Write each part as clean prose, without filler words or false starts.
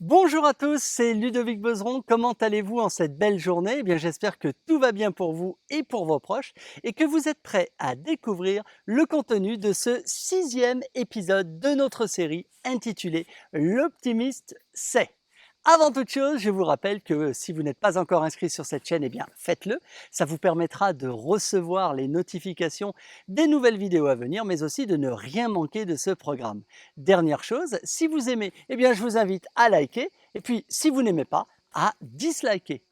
Bonjour à tous, c'est Ludovic Bezeron. Comment allez-vous en cette belle journée? Eh bien, j'espère que tout va bien pour vous et pour vos proches et que vous êtes prêts à découvrir le contenu de ce 6e épisode de notre série intitulée L'optimiste sait. Avant toute chose, je vous rappelle que si vous n'êtes pas encore inscrit sur cette chaîne, eh bien faites-le. Ça vous permettra de recevoir les notifications des nouvelles vidéos à venir, mais aussi de ne rien manquer de ce programme. Dernière chose, si vous aimez, eh bien je vous invite à liker et puis si vous n'aimez pas, à disliker.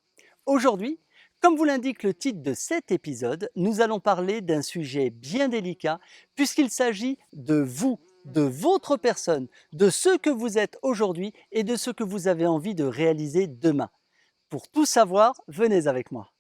Aujourd'hui, comme vous l'indique le titre de cet épisode, nous allons parler d'un sujet bien délicat puisqu'il s'agit de vous, de votre personne, de ce que vous êtes aujourd'hui et de ce que vous avez envie de réaliser demain. Pour tout savoir, venez avec moi.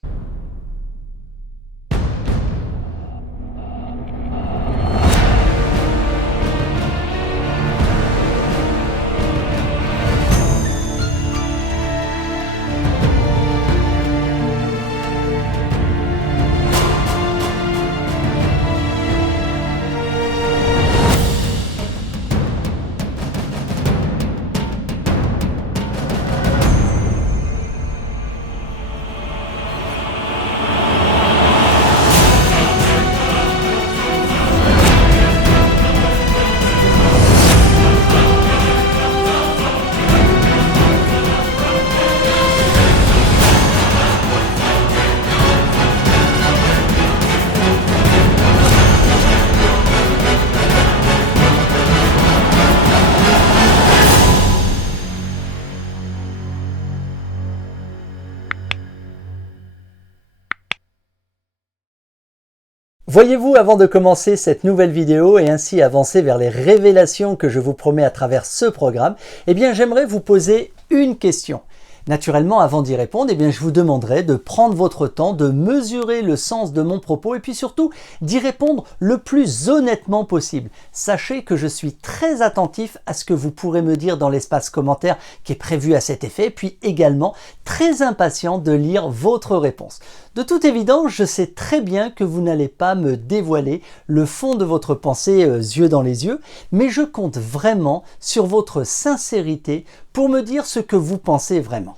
Voyez-vous, avant de commencer cette nouvelle vidéo et ainsi avancer vers les révélations que je vous promets à travers ce programme, eh bien j'aimerais vous poser une question. Naturellement, avant d'y répondre, eh bien, je vous demanderai de prendre votre temps, de mesurer le sens de mon propos et puis surtout d'y répondre le plus honnêtement possible. Sachez que je suis très attentif à ce que vous pourrez me dire dans l'espace commentaire qui est prévu à cet effet, puis également très impatient de lire votre réponse. De toute évidence, je sais très bien que vous n'allez pas me dévoiler le fond de votre pensée yeux dans les yeux, mais je compte vraiment sur votre sincérité pour me dire ce que vous pensez vraiment.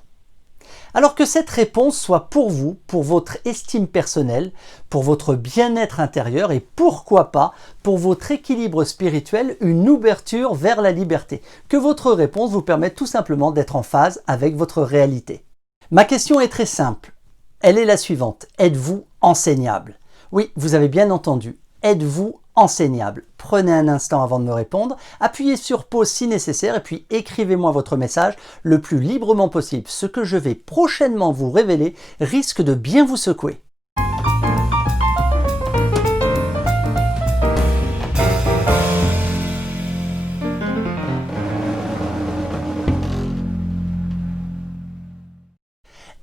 Alors que cette réponse soit pour vous, pour votre estime personnelle, pour votre bien-être intérieur et pourquoi pas pour votre équilibre spirituel, une ouverture vers la liberté. Que votre réponse vous permette tout simplement d'être en phase avec votre réalité. Ma question est très simple. Elle est la suivante. Êtes-vous enseignable? Oui, vous avez bien entendu. Êtes-vous enseignable? Prenez un instant avant de me répondre, appuyez sur pause si nécessaire et puis écrivez-moi votre message le plus librement possible. Ce que je vais prochainement vous révéler risque de bien vous secouer.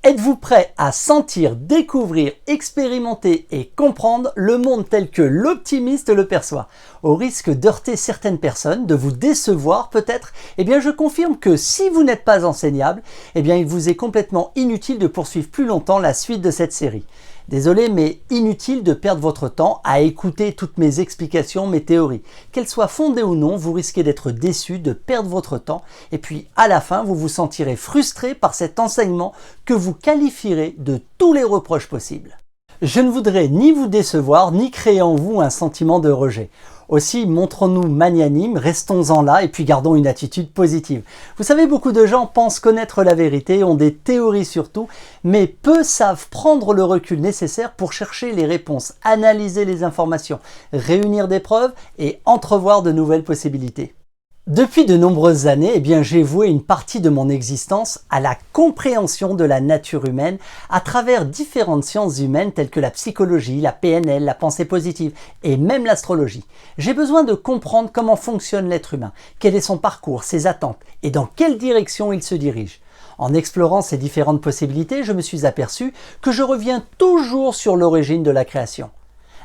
Êtes-vous prêt à sentir, découvrir, expérimenter et comprendre le monde tel que l'optimiste le perçoit? Au risque d'heurter certaines personnes, de vous décevoir peut-être, eh bien je confirme que si vous n'êtes pas enseignable, eh bien il vous est complètement inutile de poursuivre plus longtemps la suite de cette série. Désolé, mais inutile de perdre votre temps à écouter toutes mes explications, mes théories. Qu'elles soient fondées ou non, vous risquez d'être déçu, de perdre votre temps, et puis à la fin, vous vous sentirez frustré par cet enseignement que vous qualifierez de tous les reproches possibles. Je ne voudrais ni vous décevoir, ni créer en vous un sentiment de rejet. Aussi, montrons-nous magnanimes, restons-en là et puis gardons une attitude positive. Vous savez, beaucoup de gens pensent connaître la vérité, ont des théories surtout, mais peu savent prendre le recul nécessaire pour chercher les réponses, analyser les informations, réunir des preuves et entrevoir de nouvelles possibilités. Depuis de nombreuses années, eh bien, j'ai voué une partie de mon existence à la compréhension de la nature humaine à travers différentes sciences humaines telles que la psychologie, la PNL, la pensée positive et même l'astrologie. J'ai besoin de comprendre comment fonctionne l'être humain, quel est son parcours, ses attentes et dans quelle direction il se dirige. En explorant ces différentes possibilités, je me suis aperçu que je reviens toujours sur l'origine de la création.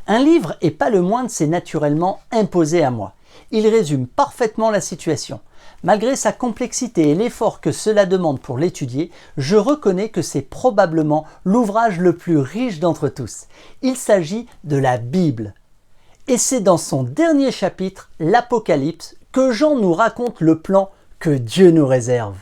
Un livre, et pas le moindre, s'est naturellement imposé à moi. Il résume parfaitement la situation. Malgré sa complexité et l'effort que cela demande pour l'étudier, je reconnais que c'est probablement l'ouvrage le plus riche d'entre tous. Il s'agit de la Bible. Et c'est dans son dernier chapitre, l'Apocalypse, que Jean nous raconte le plan que Dieu nous réserve.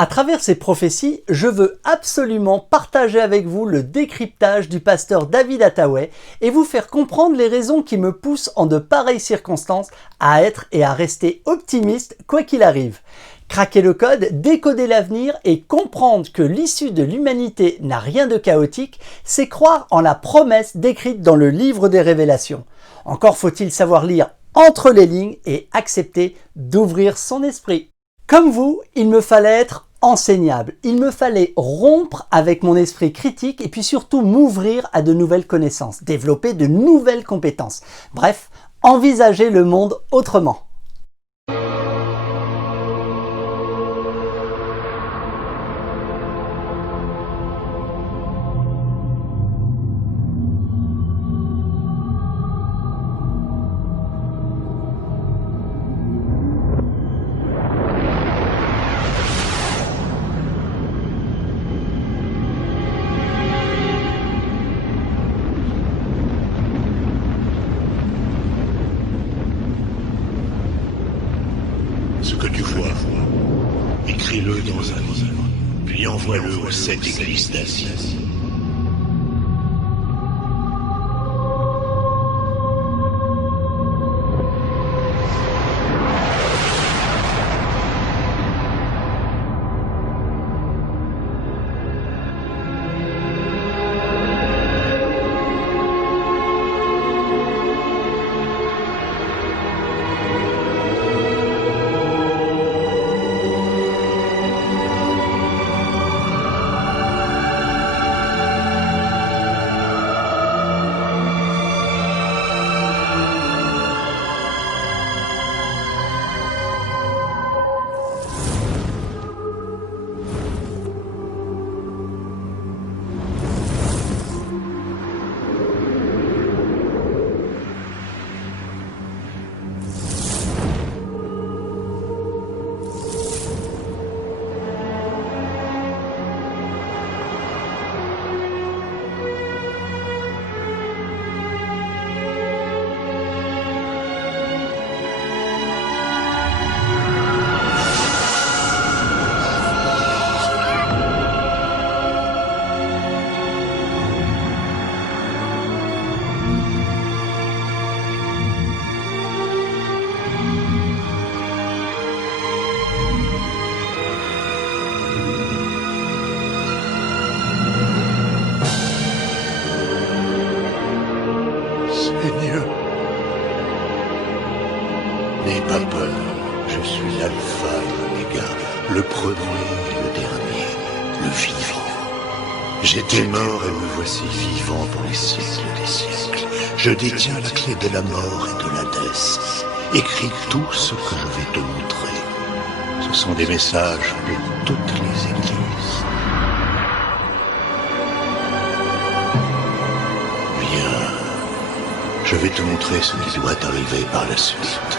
À travers ces prophéties, je veux absolument partager avec vous le décryptage du pasteur David Hathaway et vous faire comprendre les raisons qui me poussent en de pareilles circonstances à être et à rester optimiste quoi qu'il arrive. Craquer le code, décoder l'avenir et comprendre que l'issue de l'humanité n'a rien de chaotique, c'est croire en la promesse décrite dans le livre des Révélations. Encore faut-il savoir lire entre les lignes et accepter d'ouvrir son esprit. Comme vous, il me fallait être enseignable. Il me fallait rompre avec mon esprit critique et puis surtout m'ouvrir à de nouvelles connaissances, développer de nouvelles compétences. Bref, envisager le monde autrement. Ce que tu vois, écris-le dans un livre, puis envoie-le aux 7 églises d'Asie. Seigneur, n'aie pas peur, je suis l'alpha et l'oméga, le premier et le dernier, le vivant. J'étais mort et me voici vivant pour les siècles des siècles. Je détiens la clé de la mort et de l'Hadès. Écris tout ce que je vais te montrer. Ce sont des messages de toutes les églises. Viens, je vais te montrer ce qui doit arriver par la suite.